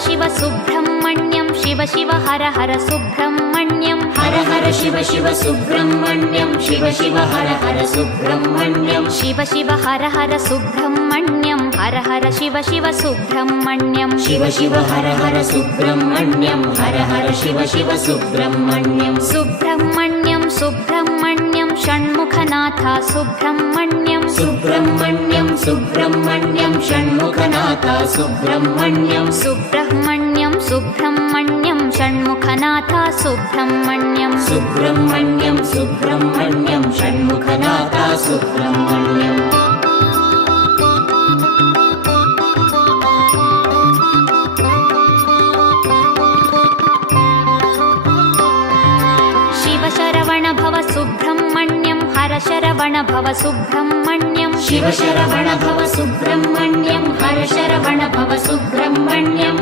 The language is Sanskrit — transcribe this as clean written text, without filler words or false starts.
शिव सुब्रह्मण्यं शिव शिव हर हर सुब्रह्मण्यं हर हर शिव शिव सुब्रह्मण्यं शिव शिव हर हर सुब्रह्मण्यं शिव शिव हर हर सुब्रह्मण्यं हर हर शिव शिव सुब्रह्मण्यं शिव शिव हर हर सुब्रह्मण्यं हर हर शिव शिव सुब्रह्मण्यं सुब्रह्मण्यं सुब्रह्मण्यं षण्मुखनाथा सुब्रह्मण्यं सुब्रह्मण्यं सुब्रह्मण्यं षण्मुखनाथा सुब्रह्मण्यं सुब्रह्मण्यं सुब्रह्मण्यं षण्मुखनाथा सुब्रह्मण्यं सुब्रह्मण्यं सुब्रह्मण्यं षण्मुखनाथा सुब्रह्मण्यं शरवण भव सुब्रह्मण्यं हर शरवण भव सुब्रह्मण्यं शिव शरवण भव सुब्रह्मण्यं हर शरवण भव सुब्रह्मण्यं